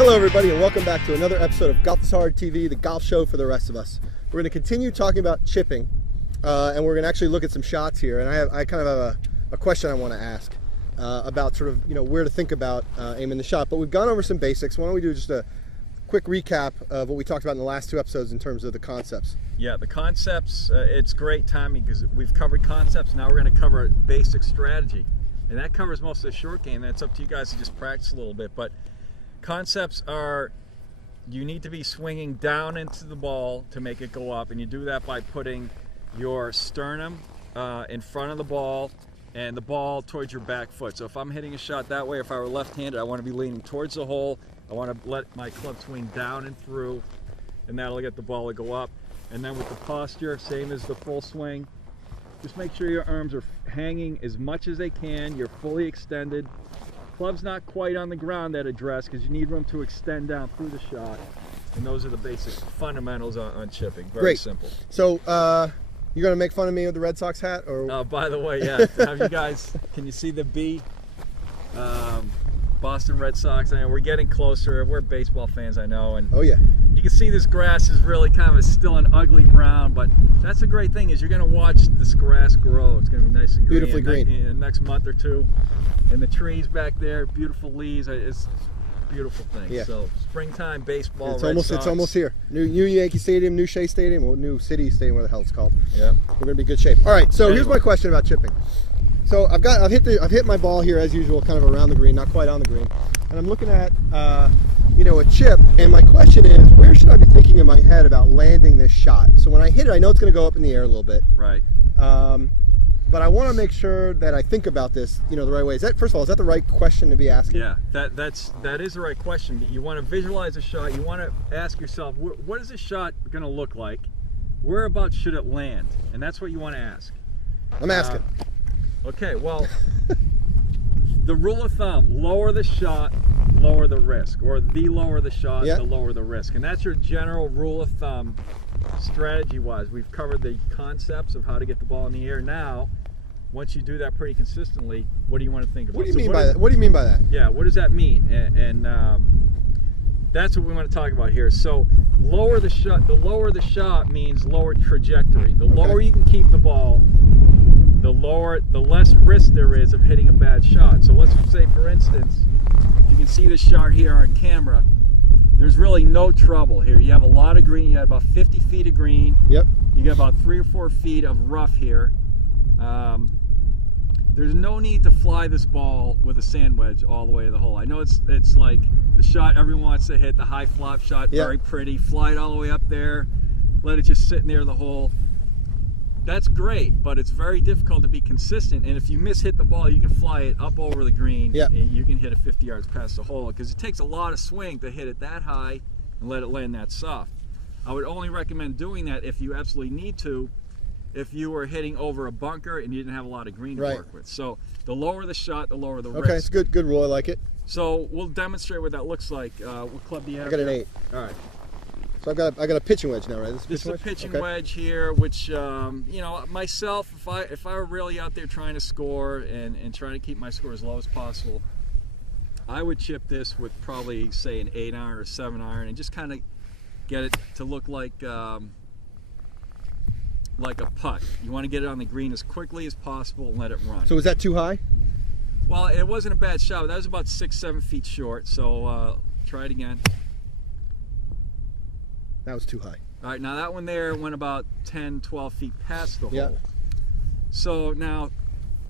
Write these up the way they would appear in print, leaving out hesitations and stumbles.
Hello everybody and welcome back to another episode of Golf is Hard TV, the golf show for the rest of us. We're going to continue talking about chipping and we're going to actually look at some shots here, and I kind of have a question I want to ask about sort of, where to think about aiming the shot. But we've gone over some basics. Why don't we do just a quick recap of what we talked about in the last two episodes in terms of the concepts. Yeah, the concepts, it's great timing because we've covered concepts. Now we're going to cover basic strategy. And that covers most of the short game. That's up to you guys to just practice a little bit. But concepts are, you need to be swinging down into the ball to make it go up. And you do that by putting your sternum in front of the ball and the ball towards your back foot. So if I'm hitting a shot that way, if I were left-handed, I want to be leaning towards the hole. I want to let my club swing down and through, and that'll get the ball to go up. And then with the posture, same as the full swing. Just make sure your arms are hanging as much as they can. You're fully extended. Club's not quite on the ground at address because you need room to extend down through the shot. And those are the basic fundamentals on chipping. Very simple. So, you're going to make fun of me with the Red Sox hat? Or? By the way, yeah. Have you guys, can you see the B? Boston Red Sox. I mean, we're getting closer. We're baseball fans, I know. And oh, yeah. You can see this grass is really kind of still an ugly brown, but that's the great thing is you're going to watch this grass grow. It's going to be nice and green. Beautifully green. In the next month or two. And the trees back there, beautiful leaves. It's a beautiful thing. Yeah. So springtime baseball. It's almost here. New Yankee Stadium, new Shea Stadium, or new City Stadium, whatever the hell it's called. Yeah. We're going to be in good shape. All right. So here's my question about chipping. So I've hit my ball here as usual, kind of around the green, not quite on the green, and I'm looking at a chip. And my question is, where should I be thinking in my head about landing this shot? So when I hit it, I know it's going to go up in the air a little bit. Right. But I want to make sure that I think about this, the right way. First of all, is that the right question to be asking? Yeah, that is the right question. You want to visualize a shot. You want to ask yourself, what is this shot going to look like? Whereabouts should it land? And that's what you want to ask. I'm asking. Okay, well, the rule of thumb, lower the shot, lower the risk. Or the lower the shot, the lower the risk. And that's your general rule of thumb, strategy-wise. We've covered the concepts of how to get the ball in the air. Now, once you do that pretty consistently, what do you want to think about? What do you mean by that? What do you mean by that? Yeah, what does that mean? And that's what we want to talk about here. So, lower the shot. The lower the shot means lower trajectory. The lower you can keep the ball, the less risk there is of hitting a bad shot. So let's say, for instance, if you can see this shot here on camera, there's really no trouble here. You have a lot of green. You have about 50 feet of green. Yep. You got about 3 or 4 feet of rough here. There's no need to fly this ball with a sand wedge all the way to the hole. I know it's like the shot everyone wants to hit, the high flop shot, very pretty. Fly it all the way up there, let it just sit near the hole. That's great, but it's very difficult to be consistent. And if you hit the ball, you can fly it up over the green, and you can hit it 50 yards past the hole, because it takes a lot of swing to hit it that high and let it land that soft. I would only recommend doing that if you absolutely need to, if you were hitting over a bunker and you didn't have a lot of green to work with. So the lower the shot, the lower the risk. Okay, it's good rule. I like it. So we'll demonstrate what that looks like. What club do you have? I got an 8. All right. So I got a pitching wedge now, right? This is a pitching wedge here, which myself, if I were really out there trying to score and trying to keep my score as low as possible, I would chip this with probably say an 8-iron or 7-iron and just kind of get it to look like a putt. You want to get it on the green as quickly as possible and let it run. So was that too high? Well, it wasn't a bad shot. But that was about 6-7 feet short. So try it again. That was too high. All right, now that one there went about 10-12 feet past the hole. So now,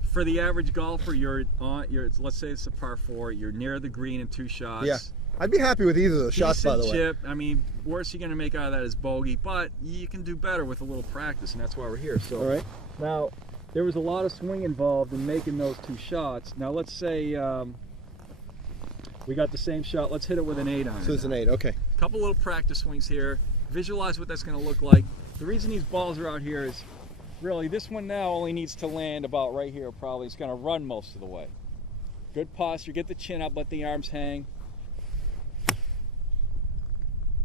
for the average golfer, let's say it's a par 4. You're near the green in 2 shots. Yeah. I'd be happy with either of those shots, by the way. Chip. I mean, worst you're going to make out of that is bogey, but you can do better with a little practice, and that's why we're here. So, all right. Now, there was a lot of swing involved in making those 2 shots. Now, let's say we got the same shot. Let's hit it with an 8-iron. So it's an 8, okay. A couple little practice swings here. Visualize what that's going to look like. The reason these balls are out here is really this one now only needs to land about right here probably. It's going to run most of the way. Good posture. Get the chin up. Let the arms hang.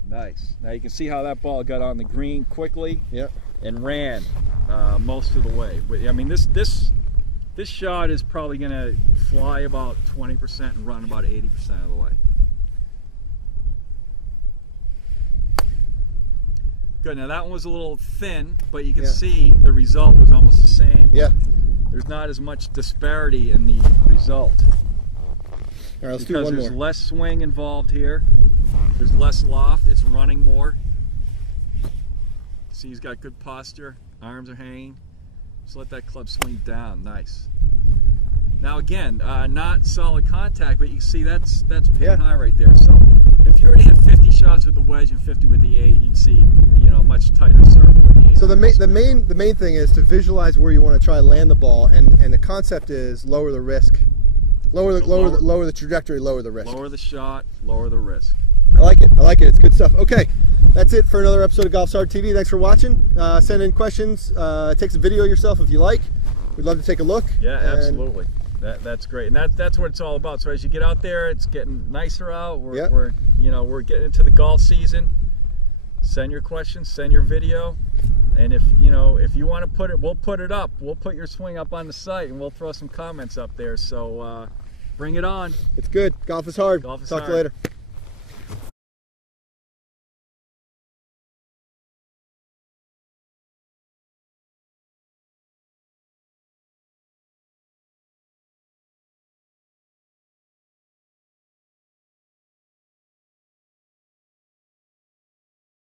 Nice. Now you can see how that ball got on the green quickly and ran most of the way. But I mean, this shot is probably going to fly about 20% and run about 80% of the way. Good. Now that one was a little thin, but you can Yeah. see the result was almost the same. Yeah. There's not as much disparity in the result. All right, let's do Because one there's more. less swing involved here. There's less loft. It's running more. See, he's got good posture. Arms are hanging. Just let that club swing down. Nice. Now again, not solid contact, but you see that's pin Yeah. high right there. So if you were to hit 50 shots with the wedge and 50 with the 8, you'd see, you know, a much tighter circle with the 8. So the main thing is to visualize where you want to try to land the ball, and the concept is lower the risk, lower the trajectory, lower the risk. Lower the shot, lower the risk. I like it. I like it. It's good stuff. Okay, that's it for another episode of Golf Star TV. Thanks for watching. Send in questions. Take some video yourself if you like. We'd love to take a look. Yeah, And absolutely. That's great, and that's what it's all about. So as you get out there, it's getting nicer out. Yeah. We're getting into the golf season. Send your questions, send your video, and if you want to put it, we'll put it up. We'll put your swing up on the site, and we'll throw some comments up there. So bring it on. It's good. Golf is hard. Golf is Talk to you hard. later.